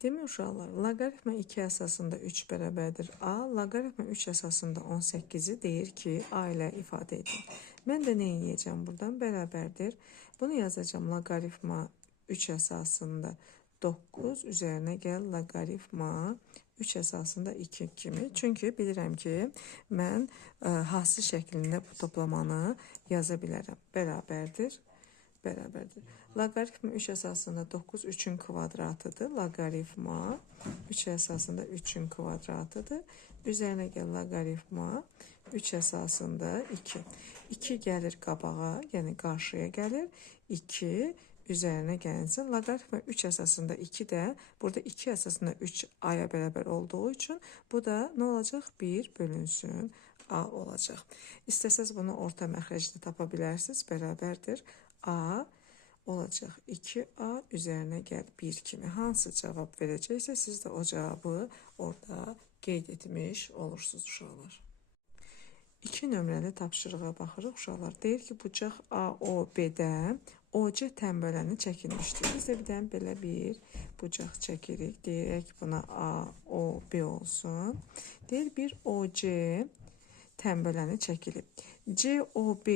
Demək uşaqlar, loqaritma 2 əsasında 3 bərabərdir A, loqaritma 3 əsasında 18-i deyir ki, A ilə ifadə edin. Mən də nə edəcəm buradan? Bərabərdir. Bunu yazacağım loqaritma 3 əsasında 9 üzərinə gəl loqaritma 3 əsasında 2 kimi. Çünki bilirəm ki, mən hasil şəklində bu toplamanı yaza bilərəm. Bərabərdir. Loqaritma 3 əsasında 9 3-ün kvadratıdır. Loqaritma 3 əsasında 3-ün kvadratıdır. Üzərinə gəl loqaritma 3 əsasında 2. 2 gəlir qabağa, yəni qarşıya gəlir. 2 üzərinə gəlsin. Loqaritma 3 əsasında 2 də burada 2 əsasında 3 A-ya bərabər olduğu üçün bu da nə olacaq? 1 bölünsün A olacaq. İstəsəz bunu orta məxrəcdə tapa bilərsiniz. Bərabərdir. A olacaq 2A üzərinə gəl 1 kimi. Hansı cavab verəcəksə siz də o cavabı orada qeyd etmiş olursunuz uşaqlar. 2 nömrəli tapşırığa baxırıq uşaqlar. Deyir ki, bucaq AOB-də OC tənbələni çəkilmişdir. Biz də bir dənə belə bir bucaq çəkirik. Deyirək buna AOB olsun. Deyir bir OC tənbələni çəkilib. COB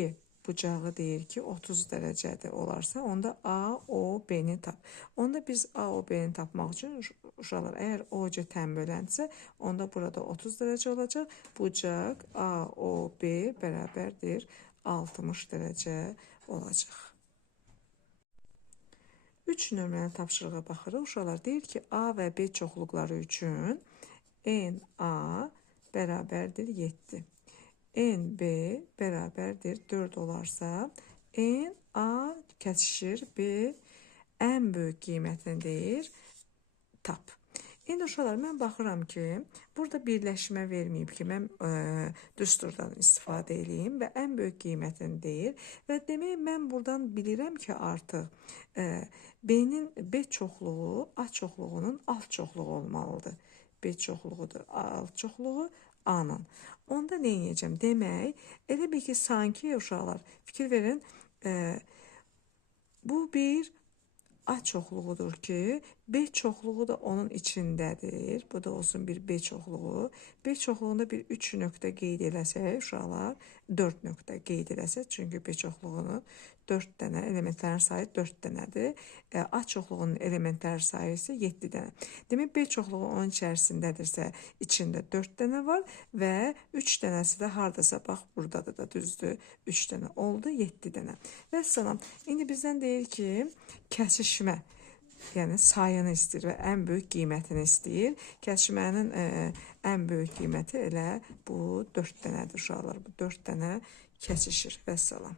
bucağı deyir ki 30 dərəcədə olarsa, onda AOB-ni tap. Onda biz AOB-ni tapmaq üçün uşaqlar, əgər OC tənbələnsə, onda burada 30 dərəcə olacaq. Bucaq AOB bərabərdir 60 dərəcə olacaq. 3 nömrəli tapşırığa baxırıq. Uşaqlar deyir ki, A və B çoxluqları üçün NA bərabərdir 7. NB bərabərdir 4 olarsa, NA kəsişir B ən böyük qiymətini deyir, tap. İndi uşaqlar, mən baxıram ki, burada birləşmə verməyib ki, mən düsturdan istifadə edeyim və ən böyük qiymətini deyir. Və demək, mən buradan bilirəm ki, artıq B-nin B çoxluğu A çoxluğunun alt çoxluğu olmalıdır. B çoxluğudur, alt çoxluğu A-nın. Onda nə edəcəm? Demək, elə bir ki, sanki uşaqlar, fikir verin, bu bir A çoxluğudur ki, B çoxluğu da onun içindədir. Bu da olsun bir B çoxluğu. B çoxluğunda bir 3 nöqtə qeyd eləsək, uşaqlar, 4 nöqtə qeyd eləsək, çünki B çoxluğunun 4 dənə, elementlərin sayı 4 dənədir. A çoxluğunun elementlər sayı isə 7 dənə. Demək, B çoxluğu onun içərisindədirsə, içində 4 dənə var və 3 dənəsi də haradasa, bax, buradadır da, düzdür, 3 dənə oldu, 7 dənə. Və salam, indi bizdən deyir ki, kəsişmə, yəni sayını istəyir və ən böyük qiymətini istəyir. Kəsişmənin ən böyük qiyməti elə bu 4 dənədir uşaqlar. Bu 4 dənə kəsişir və salam.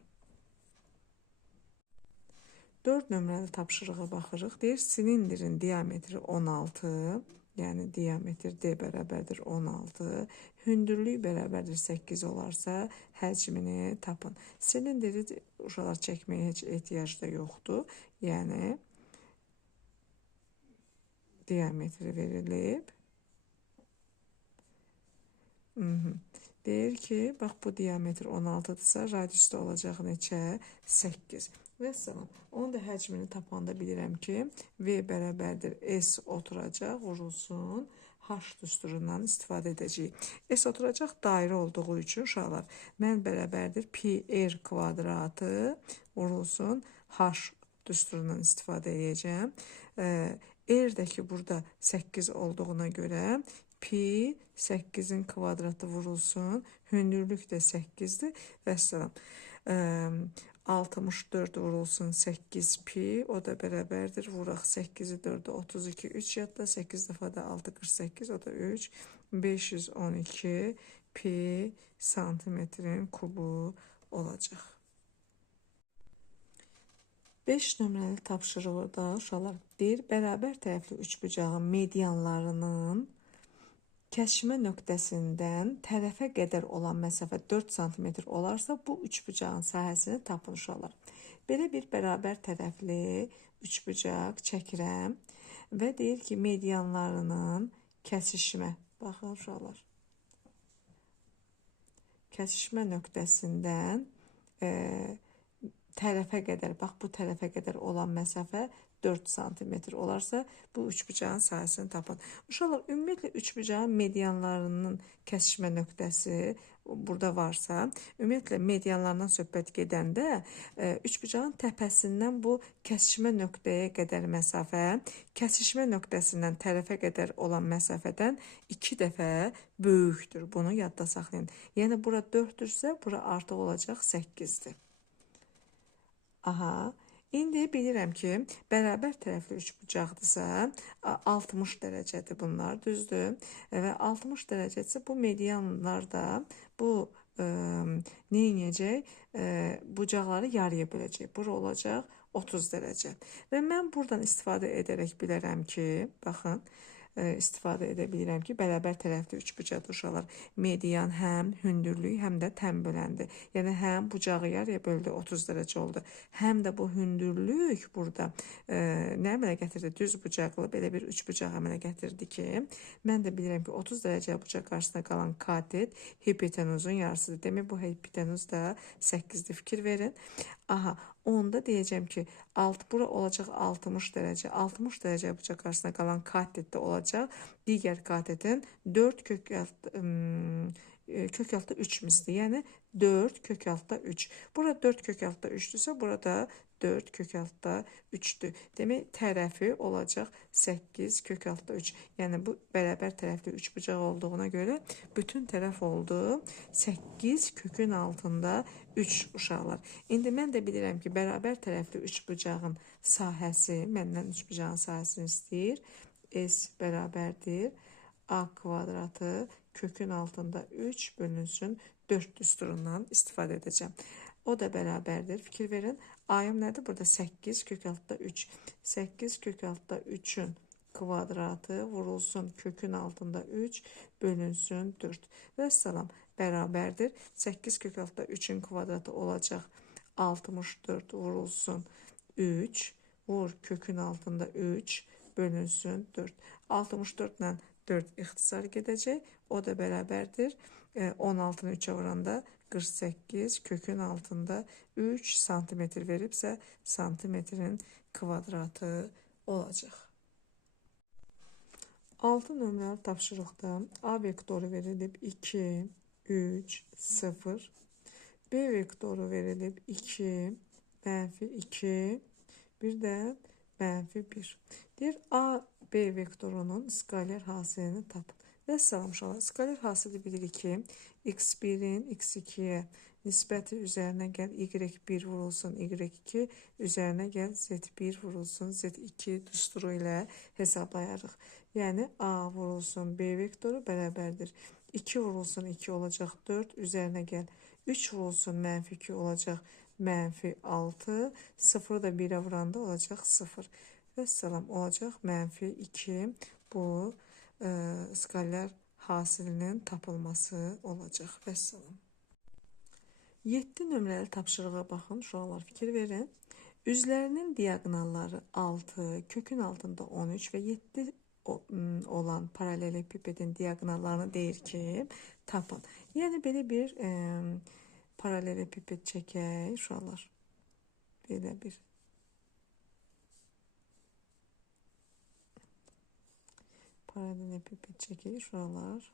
4 nömrəli tapşırığa baxırıq. Deyir, silindirin diametri 16, yəni diametr D bərabərdir 16, hündürlük bərabərdir 8 olarsa, həcmini tapın. Silindiri uşaqlar çəkməyə heç ehtiyac da yoxdur. Yəni, diametri verilib. Deyir ki, bax, bu diametr 16-dırsa, radiusda olacaq neçə? 8. Və salam. Onun da həcmini tapanda bilirəm ki, V bərabərdir S oturacaq, vurulsun. H düsturundan istifadə edəcəyik. S oturacaq dairə olduğu üçün, uşaqlar, mən bərabərdir pi R kvadratı, vurulsun. H düsturundan istifadə edəcəm. R də ki, burada 8 olduğuna görə, pi 8-in kvadratı vurulsun. Hündürlük də 8-dir. Və salam. 64 vurulsun 8 pi, o da bərabərdir. Vuraq 8-i 4-ə 32, 3 yadda, 8 dəfə də 6, 48, o da 3, 512 pi santimetrin kubu olacaq. 5 nömrəli tapşırıqda uşaqlar deyir, bərabər tərəfli üçbucağın medianlarının kəsişmə nöqtəsindən tərəfə qədər olan məsafə 4 cm olarsa, bu üçbucağın sahəsini tapın uşaqlar. Belə bir bərabər tərəfli üçbucaq çəkirəm və deyir ki, medianlarının kəsişmə, baxın uşaqlar, kəsişmə nöqtəsindən tərəfə qədər, bax, bu tərəfə qədər olan məsafə 4 santimetr olarsa bu üçbucağın sahəsini tapın. Uşaqlar, ümumiyyətlə üçbucağın medianlarının kəsişmə nöqtəsi burada varsa, ümumiyyətlə medianlardan söhbət gedəndə üçbucağın təpəsindən bu kəsişmə nöqtəyə qədər məsafə, kəsişmə nöqtəsindən tərəfə qədər olan məsafədən 2 dəfə böyükdür. Bunu yadda saxlayın. Yəni bura 4-dürsə, bura artıq olacaq 8-dir. Aha. İndi bilirəm ki, bərabər tərəfli üçbucaqdırsa 60 dərəcədir bunlar, düzdür? Və 60 dərəcədirsə bu medianlarda bu neyniyəcək? Bucaqları yarıya böləcək. Bura olacaq 30 dərəcə. Və mən buradan istifadə edərək bilərəm ki, baxın, istifadə edə bilirəm ki, bərabər tərəfli üçbucaqdır uşaqlar. Median həm hündürlük, həm də tən böləndir. Yəni həm bucağı yarıya böldü, 30 dərəcə oldu. Həm də bu hündürlük burada nə əmələ gətirdi? Düz bucaqlı belə bir üçbucaq əmələ gətirdi ki, mən də bilirəm ki, 30 dərəcə bucaq qarşısında qalan katet hipotenuzun yarısıdır. Demək, bu hipotenuz da 8-dir. Fikir verin. Aha, onda deyəcəm ki, bura olacaq 60 dərəcə. 60 dərəcə bucaq qarşısında qalan katetdə olacaq. Digər katetin 4 kök altda 3 misli. Yəni 4 kök altda 3. Burada 4 kök altda 3-dürsə, burada 4 kök altda 3-dür. Demək, tərəfi olacaq 8 kök altda 3. Yəni bu bərabər tərəfli üçbucaq olduğuna görə bütün tərəf oldu 8 kökün altında 3 uşaqlar. İndi mən də bilirəm ki, bərabər tərəfli üçbucağın sahəsi, məndən üçbucağın sahəsini istəyir. S bərabərdir A kvadratı kökün altında 3 bölünsün 4 düsturundan istifadə edəcəm. O da bərabərdir. Fikir verin. A'yım nədir? Burada 8 kök altda 3. 8 kök altda 3'ün kvadratı vurulsun kökün altında 3 bölünsün 4. Və salam bərabərdir. 8 kök altda 3'ün kvadratı olacaq 64 vurulsun 3. Vur kökün altında 3 bölünsün 4. 64 ilə 4 ixtisar gedəcək. O da bərabərdir. 16'nı 3'e vuranda 48 kökün altında 3 santimetr veribsə santimetrin kvadratı olacaq. 6 nömrəli tapşırıqda A vektoru verilib 2, 3, 0. B vektoru verilib 2, mənfi 2, bir də mənfi 1. Deyir, A, B vektorunun skaler hasilini tapın. Və salam uşaqlar, skaler hasili bilirik ki, x1'in x2'ye nisbəti üzərinə gəl, y1 vurulsun, y2 üzərinə gəl, z1 vurulsun, z2 düsturu ilə hesablayarıq. Yəni, A vurulsun B vektoru bərabərdir. 2 vurulsun 2 olacaq 4, üzərinə gəl. 3 vurulsun mənfi 2 olacaq mənfi 6, 0'ı da 1'e vuranda olacaq 0. Və salam olacaq mənfi 2, bu skaler hasilinin tapılması olacaq. Və salam. 7 nömrəli tapşırığa baxın, uşaqlar fikir verin. Üzlərinin diagonalları 6, kökün altında 13 və 7 olan paralelepipedin diagonallarını deyir ki, tapın. Yəni belə bir paralelepiped çəkək, uşaqlar. Belə bir paralelepiped çəkək, uşaqlar.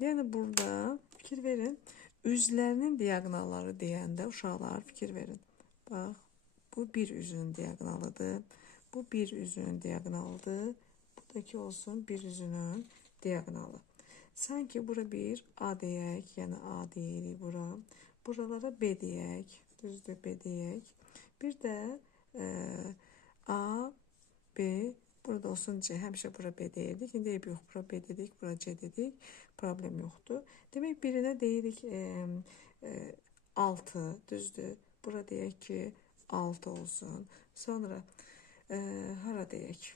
Yəni burada fikir verin. Üzlərinin diagonalları deyəndə uşaqlar fikir verin. Bax, bu bir üzünün diagonalıdır. Bu bir üzünün diagonalıdır. Buradakı olsun bir üzünün diagonalı. Sanki bura bir A deyək, yəni A deyirik bura. Buralara B deyək, düzdür B deyək. Bir də A, B, burada olsun C, həmişə bura B deyirdik. İndi yox, bura B dedik, bura C dedik. Problem yoxdur. Demək, birinə deyirik 6, düzdür. Bura deyək ki 6 olsun. Sonra hara deyək?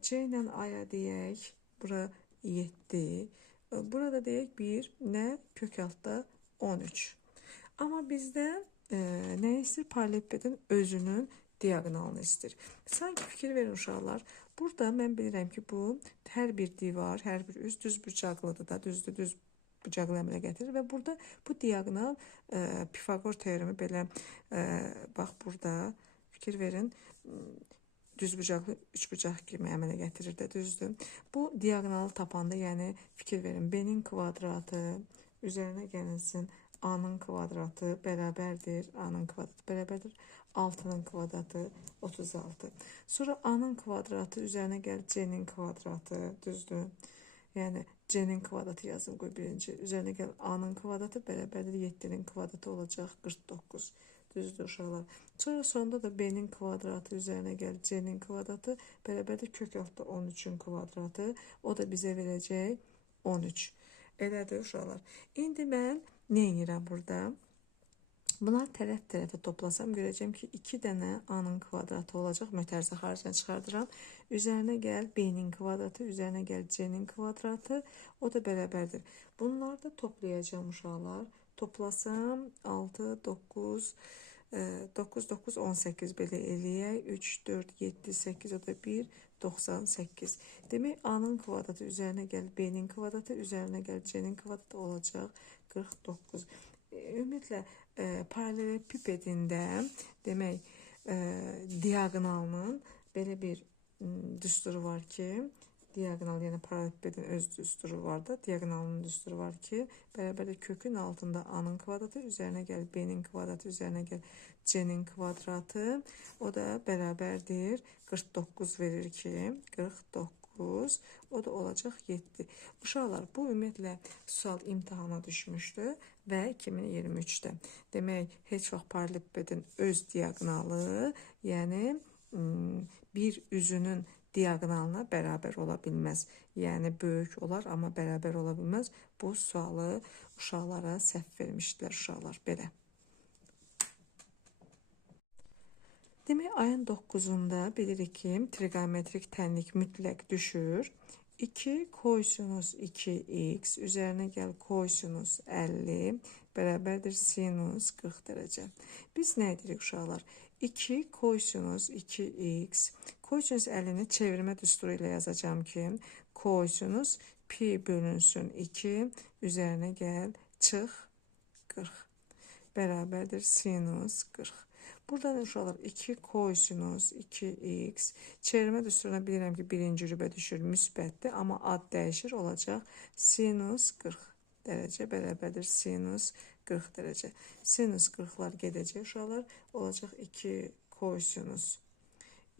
C ilə A'ya deyək, bura 7. Burada deyək 1, nə? Kök altda 13. Amma bizdə nə istəyir? Paralelepipedin özünün diagonalını istəyir. Sanki fikir verin uşaqlar. Burada mən bilirəm ki, bu hər bir divar, hər bir üst düz bucaqlıdır da, düzdür, düz bucaqlı əmələ gətirir və burada bu diagonal Pifagor teoremi belə bax burada fikir verin. Düzbucaqlı üçbucaq kimi əmələ gətirir də, düzdür. Bu diaqonalı tapanda, yəni fikir verin, B-nin kvadratı üzərinə gəlinsin A-nın kvadratı bərabərdir, A-nın kvadratı bərabərdir 6-nın kvadratı 36. Sonra A-nın kvadratı üzərinə gəl C-nin kvadratı, düzdür. Yəni C-nin kvadratı yazım qoy birinci. Üzərinə gəl A-nın kvadratı bərabərdir 7-nin kvadratı olacaq 49. Düzdür uşaqlar. Sonra sonunda da B-nin kvadratı üzərinə gəl C-nin kvadratı bərabərdir kök altda 13-ün kvadratı. O da bizə verəcək 13. Elədir uşaqlar. İndi mən nə edirəm burada? Bunlar tərəf-tərəfə toplasam görəcəm ki 2 dənə A-nın kvadratı olacaq. Mötərizə xaricdən çıxardıram. Üzərinə gəl B-nin kvadratı, üzərinə gəl C-nin kvadratı. O da bərabərdir. Bunları da toplayacağım uşaqlar. Toplasam 6, 9, 9, 9, 18 belə eləyək. 3, 4, 7, 8, o da 1, 98. Demək A-nın kvadratı üzərinə gəl B-nin kvadratı, üzərinə gəl C-nin kvadratı olacaq 49. Ümumiyyətlə paralelepipedində demək diaqonalının belə bir düsturu var ki, diaqonal, yəni paralelepipedin öz düsturu var da, diaqonalının düsturu var ki, bərabərdir kökün altında A-nın kvadratı, üzərinə gəl B-nin kvadratı, üzərinə gəl C-nin kvadratı, o da bərabərdir 49 verir ki, 49, o da olacaq 7. Uşaqlar, bu ümumiyyətlə sual imtahana düşmüşdü və 2023-də. Demək, heç vaxt paralelepipedin öz diaqonalı, yəni bir üzünün diaqonalına bərabər ola bilməz. Yəni böyük olar, amma bərabər ola bilməz. Bu sualı uşaqlara səhv vermişdilər uşaqlar belə. Demək, ayın 9-unda bilirik ki, trigonometrik tənlik mütləq düşür. 2 kosinus 2x üzərinə gəl kosinus 50 bərabərdir sinus 40 dərəcə. Biz nə edirik uşaqlar? 2 kosinus 2x, kosinus 50-ni çevirmə düsturu ilə yazacağım ki, kosinus pi bölünsün 2 üzərinə gəl çıx 40 bərabərdir sinus 40. Buradan uşaqlar 2 kosinus 2x çevirmə düsturuna bilirəm ki, birinci rübə düşür, müsbətdir, amma ad dəyişir, olacaq sinus 40 dərəcə bərabərdir sinus 40 dərəcə. Sinus 40-lar gedəcək uşaqlar, olacaq 2 kosinus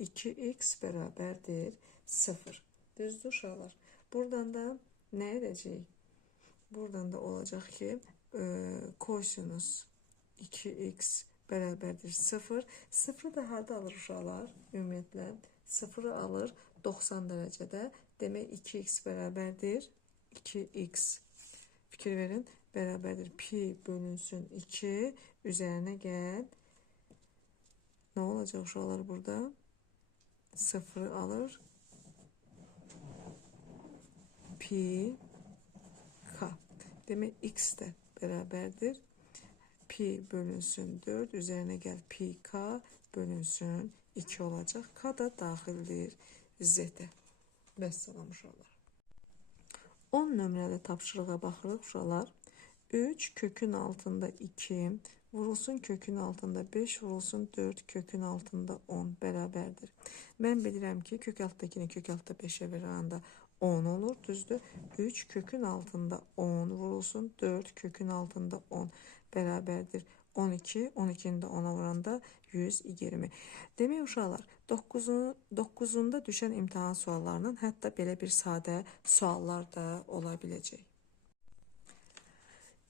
2x bərabərdir 0. Düzdür uşaqlar. Buradan da nə edəcəyik? Buradan da olacaq ki, kosinus 2x bərabərdir 0. 0'ı da harda alır uşaqlar? Ümumiyyətlə 0'ı alır 90 dərəcədə. Demək 2x bərabərdir 2x. Fikir verin. Bərabərdir pi bölünsün 2 üzərinə gəl. Nə olacaq uşaqlar burada? 0'ı alır. Pi k. Demək x də bərabərdir. Pi bölünsün 4 üzərinə gəl pi k bölünsün 2 olacaq. K da daxildir z-ə. Vəssalam uşaqlar. 10 nömrəli tapşırığa baxırıq uşaqlar. 3 kökün altında 2 vurulsun kökün altında 5 vurulsun 4 kökün altında 10 bərabərdir. Mən bilirəm ki, kök altdakini kök altda 5'ə verəndə 10 olur, düzdür. 3 kökün altında 10 vurulsun 4 kökün altında 10 bərabərdir 12. 12'ni də 10'a vuranda 120. Demək uşaqlar, 9'unda düşən imtahan suallarının hətta belə bir sadə suallar da ola biləcək.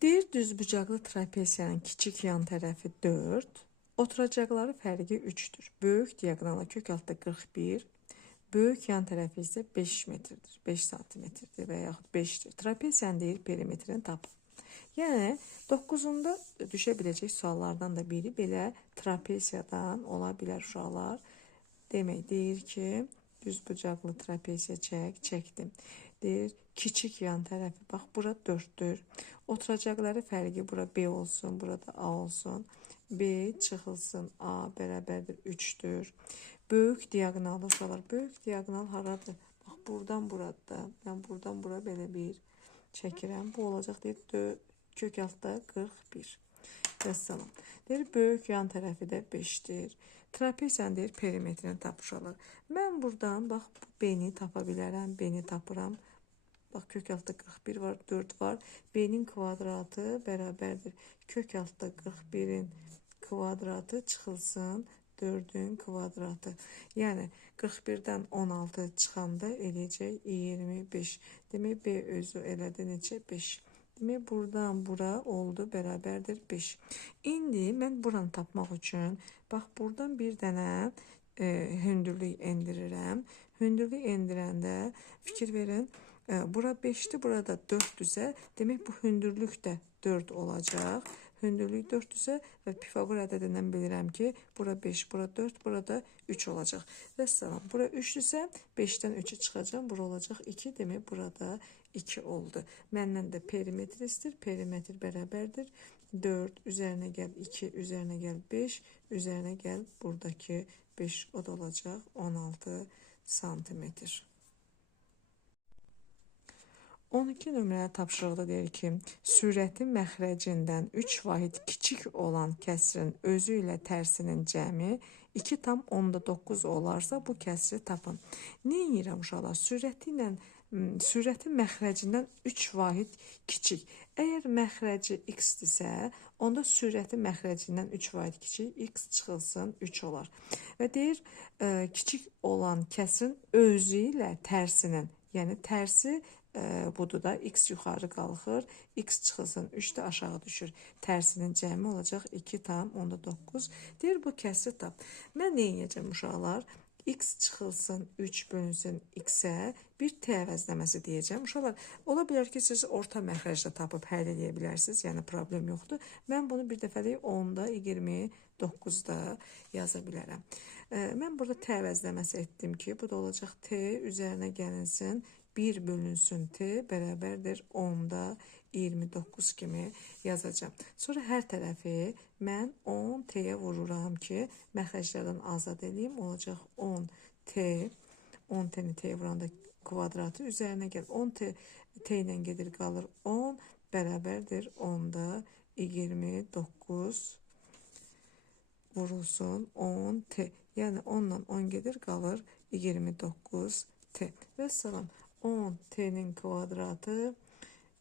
Deyir, düzbucaqlı trapesiyanın kiçik yan tərəfi 4, oturacaqları fərqi 3'dür. Böyük diaqonala kök altda 41, böyük yan tərəfi isə 5 metrdir, 5 santimetrdir və yaxud 5'dir. Trapesiyanın deyir, perimetrini tapın. Yəni 9'unda düşə biləcək suallardan da biri belə trapesiyadan ola bilər uşaqlar. Demək, deyir ki, düzbucaqlı trapesiya çəkdim. Deyir, kiçik yan tərəfi, bax, bura 4'dür. Oturacaqları fərqi bura B olsun, burada A olsun. B çıxılsın A bərabərdir 3'dür. Böyük diaqonalı uşaqlar, böyük diaqonal haradır? Bax, buradan burada, mən buradan bura belə bir çəkirəm. Bu olacaq, deyir, kök altda 41. Vəssalam. Deyir, böyük yan tərəfi də 5'dir. Trapesiyanın deyir perimetrini tapışalım. Mən buradan bax bu B-ni tapa bilərəm, B-ni tapıram. Bax kök altda 41 var, 4 var. B-nin kvadratı bərabərdir. Kök altda 41-in kvadratı çıxılsın 4-ün kvadratı. Yəni 41-dən 16 çıxanda eləyəcək 25. Demək B özü elədi neçə? 5. Demək buradan bura oldu bərabərdir 5. İndi mən buranı tapmaq üçün bax buradan bir dənə hündürlük endirirəm. Hündürlük endirəndə fikir verin. Bura 5'ti, burada 4'düsə, demək bu hündürlük də 4 olacaq. Hündürlük 4'düsə və Pifaqor ədədindən bilirəm ki, bura 5, bura 4, burada 3 olacaq. Vəssalam, bura 3'düsə, 5'dən 3'ü çıxacaq, bura olacaq 2, demək burada 2 oldu. Məndən də perimetr istir, perimetr bərabərdir. 4 üzərinə gəl 2, üzərinə gəl 5, üzərinə gəl buradakı 5, o da olacaq 16 santimetr. 12 nömrəli tapşırıqda deyir ki, sürətin məxrəcindən 3 vahid kiçik olan kəsrin özü ilə tərsinin cəmi 2,9 olarsa bu kəsri tapın. Nə edirəm uşaqlar? Sürətin məxrəcindən 3 vahid kiçik. Əgər məxrəci x-dirsə, onda sürətin məxrəcindən 3 vahid kiçik, x çıxılsın 3 olar. Və deyir, kiçik olan kəsrin özü ilə tərsinin, yəni tərsi budur da x yuxarı qalxır, x çıxılsın 3 də aşağı düşür. Tərsinin cəmi olacaq 2,9. Deyir bu kəsiri tap. Mən nə edəcəm uşaqlar? X çıxılsın 3 bölünsün x-ə bir t əvəzləməsi deyəcəm. Uşaqlar, ola bilər ki, siz orta məxrəcdə tapıb həll edə bilərsiniz, yəni problem yoxdur. Mən bunu bir dəfəlik 10-da 29-da yaza bilərəm. Mən burada t əvəzləməsi etdim ki, bu da olacaq t üzərinə gəlinsin 1 bölünsün t bərabərdir 10-da 29 kimi yazacağım. Sonra hər tərəfi mən 10 t'yə vururam ki, məxrəclərdən azad edeyim. Olacaq 10 t'ni t'yə vuranda kvadratı üzərinə gəl. 10 t ilə gedir qalır 10 bərabərdir 10-da 29 vurulsun 10 t. Yəni 10-la 10 gedir qalır 29 t. Və salam. 10 t'nin kvadratı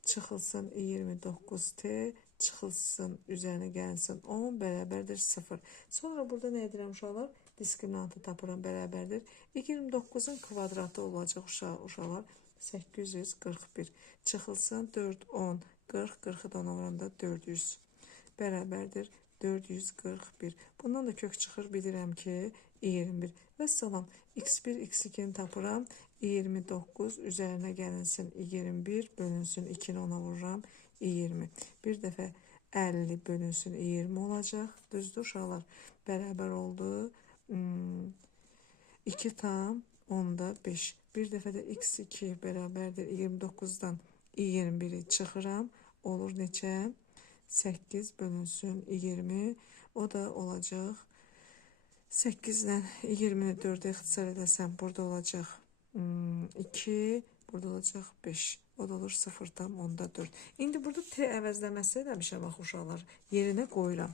çıxılsın 29 t çıxılsın üzərinə gəlsin 10 bərabərdir 0. Sonra burada nə edirəm uşaqlar? Diskriminantı tapıram bərabərdir. 29'un kvadratı olacaq uşaqlar 841. Çıxılsın 4, 10, 40, 40'ı da ona vuranda 400 bərabərdir 441. Bundan da kök çıxır bilirəm ki 21. Və salam x1, x2'ni tapıram. 29 üzərinə gəlinsin 21 bölünsün 2'ni ona vururam 20. Bir dəfə 50 bölünsün 20 olacaq. Düzdür uşaqlar? Bərabər oldu 2,5. Bir dəfə də x2 bərabərdir 29'dan 21'i çıxıram. Olur neçə? 8 bölünsün 20. O da olacaq 8'dən 20'ni 4'e ixtisar edəsəm burada olacaq 2, burada olacaq 5. O da olur 0,4. İndi burada t əvəzləməsi eləmişəm bax uşaqlar. Yerinə qoyuram.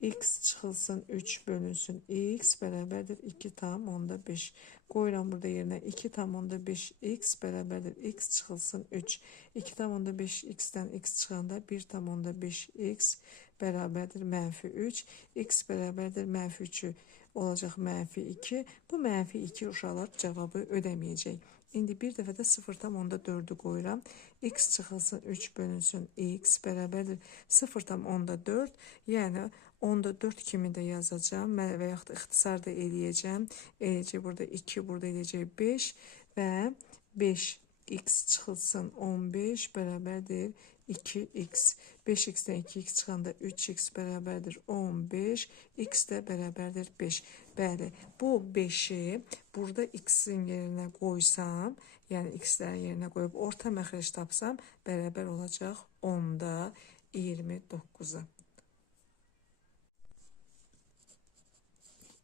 X çıxılsın 3 bölünsün x bərabərdir 2,5. Qoyuram burada yerinə 2,5 x bərabərdir x çıxılsın 3. 2,5 x-dən x çıxanda 1,5 x bərabərdir -3. X bərabərdir -3'ü olacaq -2. Bu -2 uşaqlar cavabı ödəməyəcək. İndi bir dəfə də 0,4'ü qoyuram. X çıxılsın 3 bölünsün x bərabərdir 0,4. Yəni 10'da 4 kimi də yazacağım və yaxud da ixtisar da eləyəcəm. Eləcək burada 2, burada eləcək 5 və 5x çıxılsın 15 bərabərdir 2x. 5x'dən 2x çıxanda 3x bərabərdir 15. X də bərabərdir 5. Bəli, bu 5'i burada x'in yerinə qoysam, yəni x'lərin yerinə qoyub orta məxrəc tapsam, bərabər olacaq 10'da 29'a.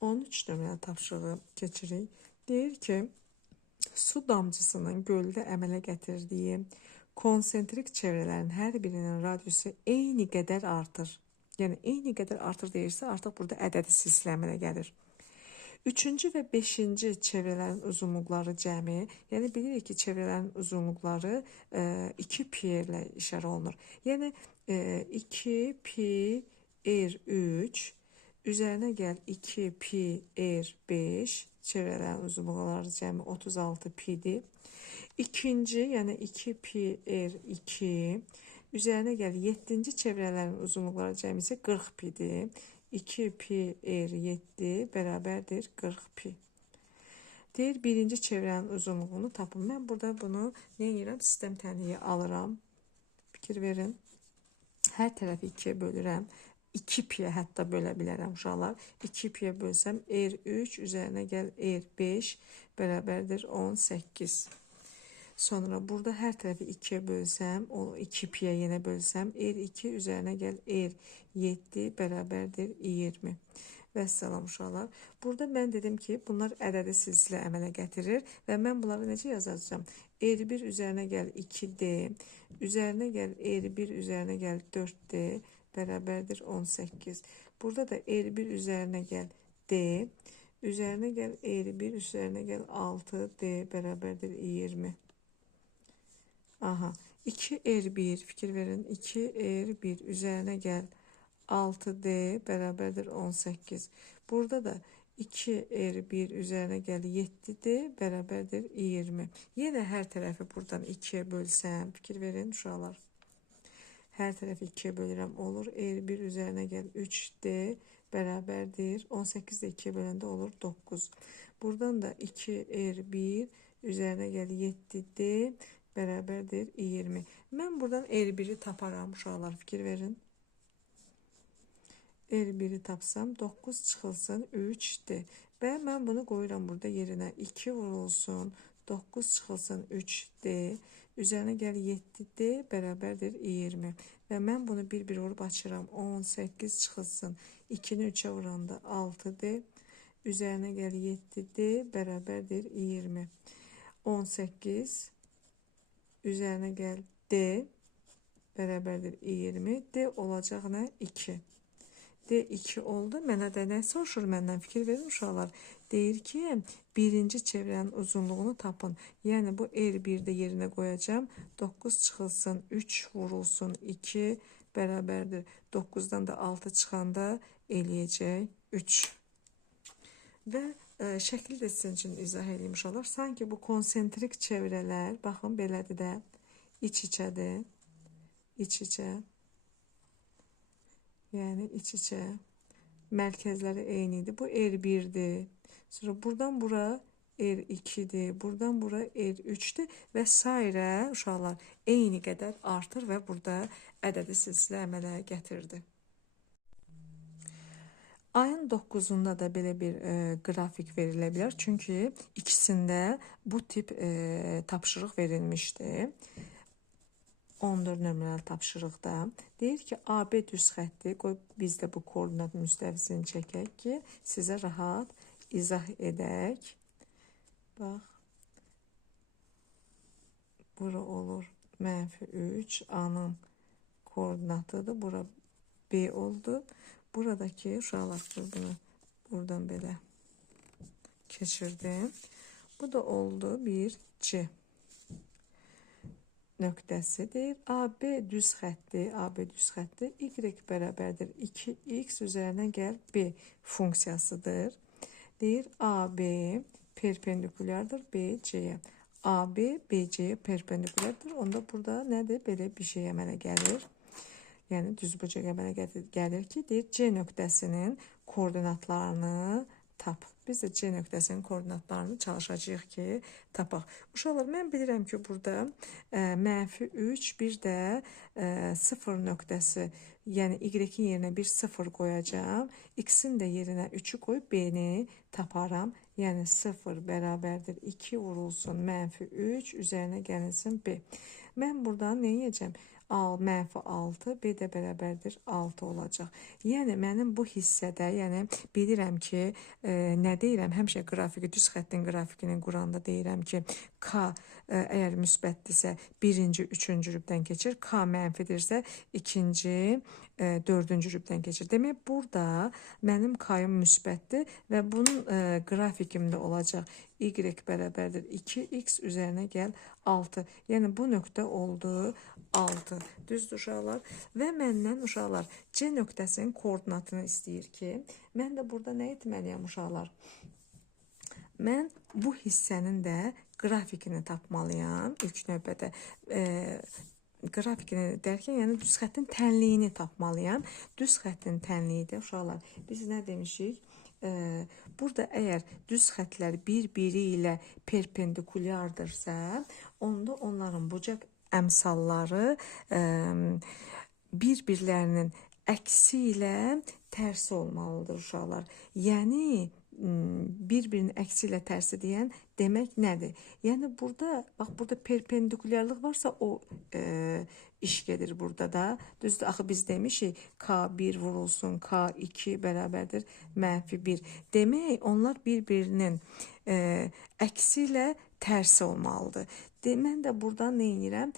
13 nömrəli tapşırığı keçirik. Deyir ki, su damcısının göldə əmələ gətirdiyi konsentrik çevrələrin hər birinin radiusu eyni qədər artır. Yəni eyni qədər artır deyirsə, artıq burada ədədi silsilə əmələ gəlir. Üçüncü və beşinci çevrələrin uzunluqları cəmi, yəni bilirik ki, çevrələrin uzunluqları 2 pi ilə işarə olunur. Yəni 2 pi r3 üzərinə gəl 2 pi r5 çevrələrin uzunluqları cəmi 36 pidir. İkinci, yəni 2 pi r2 üzərinə gəl 7-ci çevrələrin uzunluqları cəmi isə 40 pidir. 2 pi r7 bərabərdir 40 pi. Deyir, birinci çevrənin uzunluğunu tapın. Mən burada bunu nə edirəm? Sistem tənliyi alıram. Fikir verin. Hər tərəfi 2-yə bölürəm. 2 piyə hətta bölə bilərəm uşaqlar. 2 piyə bölsəm r3 üzərinə gəl r5 bərabərdir 18. Sonra burada hər tərəfi 2-yə bölsəm, o 2 piyə yenə bölsəm, r2 üzərinə gəl r7 bərabərdir 20. Və salam uşaqlar. Burada mən dedim ki, bunlar ədədi silsilə əmələ gətirir və mən bunları necə yazacağam? r1 üzərinə gəl 2d, üzərinə gəl r1 üzərinə gəl 4d bərabərdir 18. Burada da r1 üzərinə gəl d, üzərinə gəl r1 üzərinə gəl 6d bərabərdir 20. Aha, 2r1 fikir verin, 2r1 üzərinə gəl 6d bərabərdir 18. Burada da 2r1 üzərinə gəl 7d bərabərdir 20. Yenə hər tərəfi buradan 2-yə bölsəm, fikir verin uşaqlar. Hər tərəfi 2-yə bölürəm, olur. r1 üzərinə gəl 3d bərabərdir 18 də 2-yə böləndə olur 9. Buradan da 2r1 üzərinə gəl 7d bərabərdir 20. Mən buradan r1-i taparam uşaqlar, fikir verin. r1-i tapsam 9 çıxılsın 3-dir. Və mən bunu qoyuram burada yerinə. 2 vurulsun 9 çıxılsın 3-dir. Üzərinə gəl 7-dir bərabərdir 20. Və mən bunu bir-bir vurub açıram. 18 çıxılsın 2-ni 3-ə vuranda 6-dir. Üzərinə gəl 7-dir bərabərdir 20. 18 üzərinə gəl d bərabərdir 20. D olacaq nə? 2. D 2 oldu. Mənə də nə soruşur məndən? Fikir verin uşaqlar. Deyir ki, birinci çevrənin uzunluğunu tapın. Yəni bu r1-də yerinə qoyacağım. 9 çıxılsın 3 vurulsun 2 bərabərdir. 9-dan da 6 çıxanda eləyəcək 3. Və şəkli də sizin üçün izah edeyim uşaqlar. Sanki bu konsentrik çevrələr, baxın belədir də, iç-içədir. İç-içə. Yəni iç-içə. Mərkəzləri eynidir. Bu r1-dir. Sonra buradan bura r2-dir. Buradan bura r3-dür. Və sairə uşaqlar eyni qədər artır və burada ədədi silsilə əmələ gətirdi. Ayın 9-unda da belə bir qrafik verilə bilər. Çünki ikisində bu tip tapşırıq verilmişdi. 14 nömrəli tapşırıqda. Deyir ki, AB düz xətti, qoy biz də bu koordinat müstəvisini çəkək ki, sizə rahat izah edək. Bax, bura olur -3, A-nın koordinatıdır. Bura B oldu. Buradakı uşaqlar bunu buradan belə keçirdim. Bu da oldu bir C nöqtəsidir. AB düz xətti, AB düz xətti Y bərabərdir 2x üzərinə gəl B funksiyasıdır. Deyir AB perpendikulyardır BC-yə. AB BC-yə perpendikulyardır. Onda burada nədir? Belə bir şey əmələ gəlir. Yəni düzbucaq əmələ gəlir ki, deyir C nöqtəsinin koordinatlarını tap. Biz də C nöqtəsinin koordinatlarını çalışacağıq ki, tapaq. Uşaqlar, mən bilirəm ki, burada -3, bir də 0 nöqtəsi, yəni Y-in yerinə bir 0 qoyacağım. X-in də yerinə 3'ü qoyub B-ni taparam. Yəni 0 bərabərdir 2 vurulsun -3 üzərinə gəlinsin B. Mən buradan nə edəcəm? -6, B də bərabərdir 6 olacaq. Yəni mənim bu hissədə, yəni bilirəm ki, nə deyirəm? Həmişə qrafiki, düz xəttin qrafikini quranda deyirəm ki, K əgər müsbətdirsə, birinci, üçüncü rübdən keçir. K mənfidirsə, ikinci dördüncü rübdən keçir. Demək, burada mənim k-ım müsbətdir və bunun qrafikimdə olacaq. Y bərabərdir 2x üzərinə gəl 6. Yəni, bu nöqtə oldu 6. Düzdür uşaqlar? Və məndən uşaqlar C nöqtəsinin koordinatını istəyir ki, mən də burada nə etməliyəm uşaqlar? Mən bu hissənin də qrafikini tapmalıyam ilk növbədə. Qrafikini dərkən, yəni düz xəttin tənliyini tapmalıyam. Düz xəttin tənliyi də uşaqlar, biz nə demişik? Burada əgər düz xətlər bir-biri ilə perpendikulyardırsa, onda onların bucaq əmsalları bir-birlərinin əksi ilə tərsi olmalıdır uşaqlar. Yəni, bir-birinin əksi ilə tərsi deyən demək nədir? Yəni, burada, bax, burada perpendikulyarlıq varsa, o iş gedir burada da. Düzdür, axı biz demişik, K1 vurulsun, K2 bərabərdir, -1. Demək, onlar bir-birinin əksi ilə tərsi olmalıdır. Mən də burada nə edirəm?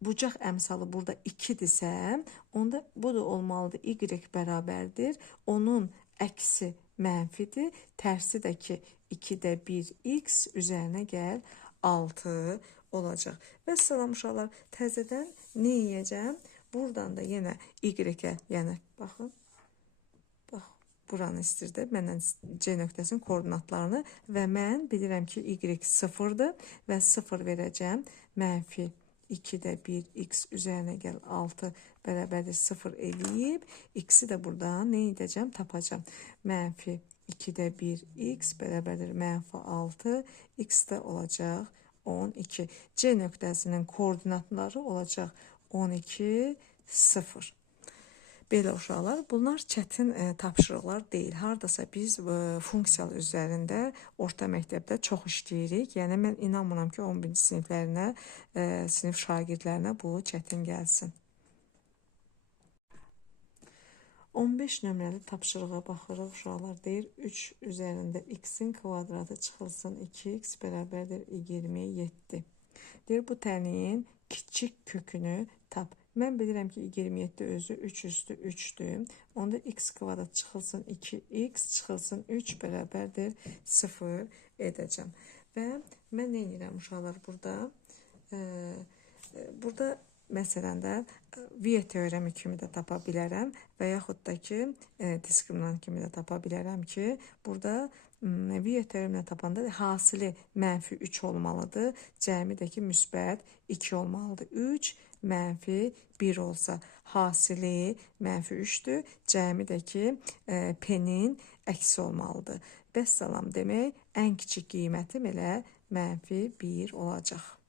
Bucaq əmsalı burada 2-dirsə, onda bu da olmalıdır, Y bərabərdir, onun əksi mənfidir, tərsi də ki, 2-də 1x üzərinə gəl 6 olacaq. Və salam uşaqlar, təzədən nə edəcəm? Buradan da yenə Y-ə, yəni, baxın, bax, buranı istirdi, məndən C nöqtəsinin koordinatlarını və mən bilirəm ki, Y 0-dır və 0 verəcəm, mənfi 2-də 1x üzərinə gəl 6 bərabərdir 0 eləyib, x-i də buradan nə edəcəm? Tapacam. Mənfi 2-də 1x bərabərdir -6, x də olacaq 12. C nöqtəsinin koordinatları olacaq 12, 0. Belə uşaqlar, bunlar çətin tapşırıqlar deyil. Hardasa biz funksiyalar üzərində orta məktəbdə çox işləyirik. Yəni, mən inanmıram ki, 11-ci siniflərinə, sinif şagirdlərinə bu çətin gəlsin. 15 nömrəli tapşırığa baxırıq uşaqlar. Deyir, 3 üzərində x-in kvadratı çıxılsın 2x bərabərdir 27. Deyir, bu təliyin kiçik kökünü tap. Mən bilirəm ki, 27 özü 3 üstü 3-dür. Onda x kvadrat çıxılsın 2x çıxılsın 3 bərabərdir 0 edəcəm. Və mən nə edirəm uşaqlar burada? Burada məsələn də Viye teoremi kimi də tapa bilərəm və yaxud da ki, diskriminant kimi də tapa bilərəm ki, burada Viye teoremini tapanda hasili -3 olmalıdır, cəmi də ki, müsbət 2 olmalıdır. 3 -1 olsa hasili -3'dür, cəmi də ki, P-nin əksi olmalıdır. Bəs salam demək, ən kiçik qiymətim elə -1 olacaq.